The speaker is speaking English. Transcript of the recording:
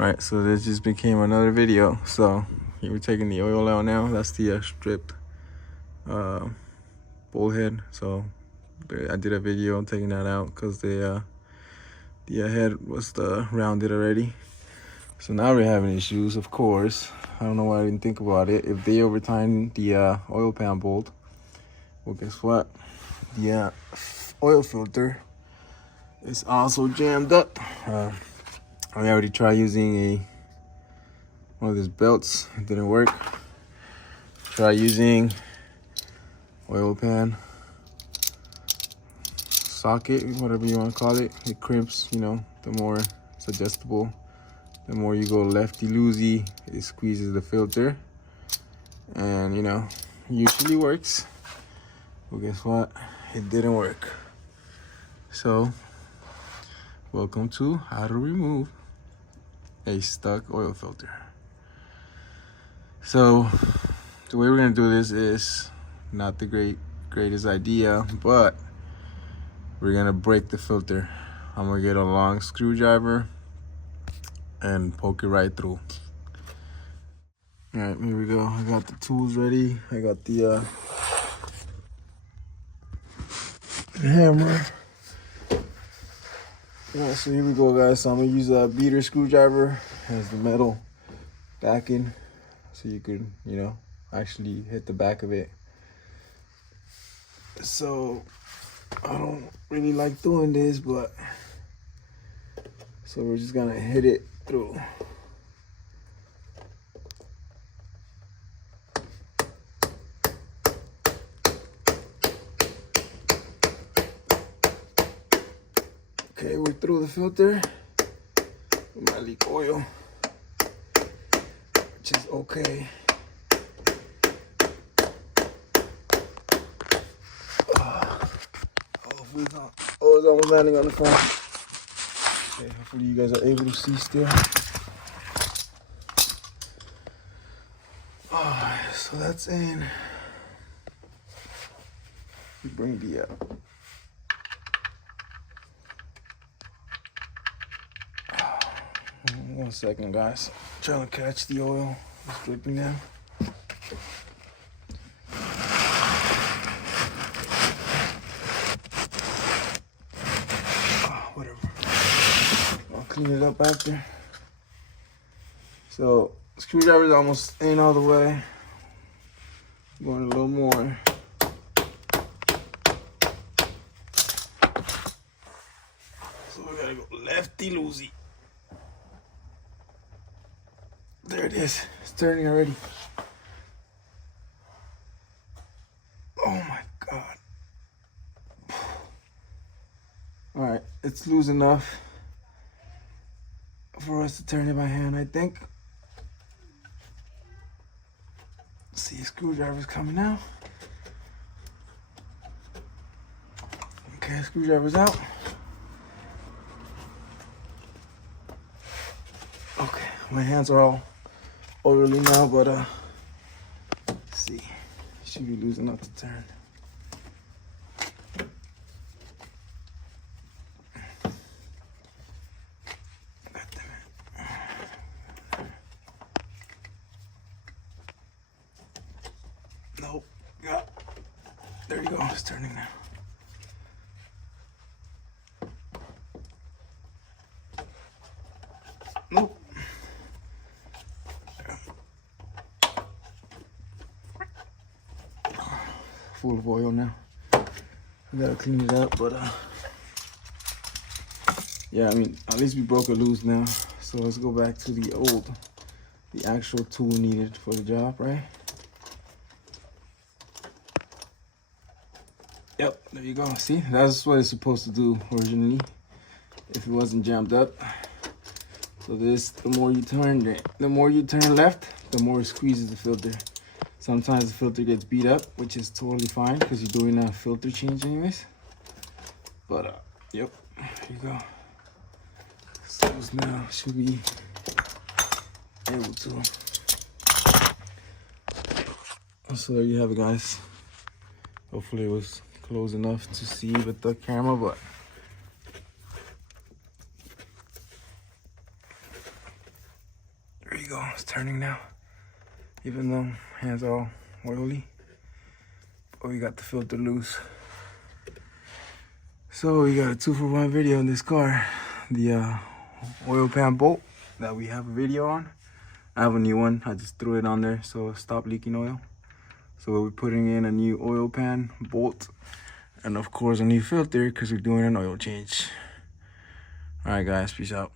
Alright, so this just became another video. So we're taking the oil out now. That's the stripped bullhead. So I did a video taking that out because the head was rounded already. So now we're having issues, of course. I don't know why I didn't think about it. If they overtime the oil pan bolt, well, guess what? The oil filter is also jammed up. I already tried using one of these belts. It didn't work. Try using oil pan socket, whatever you want to call it. It crimps, you know, the more it's adjustable. The more you go lefty-loosey, it squeezes the filter. And, you know, usually works. Well, guess what? It didn't work. So, welcome to how to remove a stuck oil filter. So, the way we're gonna do this is not the greatest idea, but we're gonna break the filter. I'm gonna get a long screwdriver and poke it right through. All right, here we go. I got the tools ready. I got the hammer. All right, so here we go, guys. So I'm gonna use a beater screwdriver. It has the metal backing, so you could, you know, actually hit the back of it. So I don't really like doing this, but so we're just gonna hit it through. Okay, we're through the filter. We might leak oil, which is okay. Hopefully it's not. Oh, it's almost landing on the phone. Okay, hopefully you guys are able to see still. Alright, so that's in. We bring the 1 second, guys. Trying to catch the oil. It's dripping down. Whatever. I'll clean it up after. So, screwdriver's almost in all the way. Going a little more. So we gotta go lefty-loosey. There it is. It's turning already. Oh my God. All right, it's loose enough for us to turn it by hand, I think. See, screwdriver's coming out. Okay, screwdriver's out. Okay, my hands are all oily now, but let's see, should be loose enough to turn. God damn it. Nope. Yeah. There you go. It's turning now. Nope. Full of oil now. We gotta clean it up, but yeah, I mean, at least we broke it loose now. So let's go back to the actual tool needed for the job, right? Yep, there you go. See, that's what it's supposed to do originally if it wasn't jammed up. So this, the more you turn left, the more it squeezes the filter. Sometimes the filter gets beat up, which is totally fine because you're doing a filter change anyways. But yep, here you go. So now should be able to. So there you have it, guys. Hopefully it was close enough to see with the camera, but There you go, it's turning now. Even though hands are all oily. But we got the filter loose. So we got a 2-for-1 video in this car. The oil pan bolt that we have a video on. I have a new one, I just threw it on there so stop leaking oil. So we'll be putting in a new oil pan bolt. And of course a new filter because we're doing an oil change. All right guys, peace out.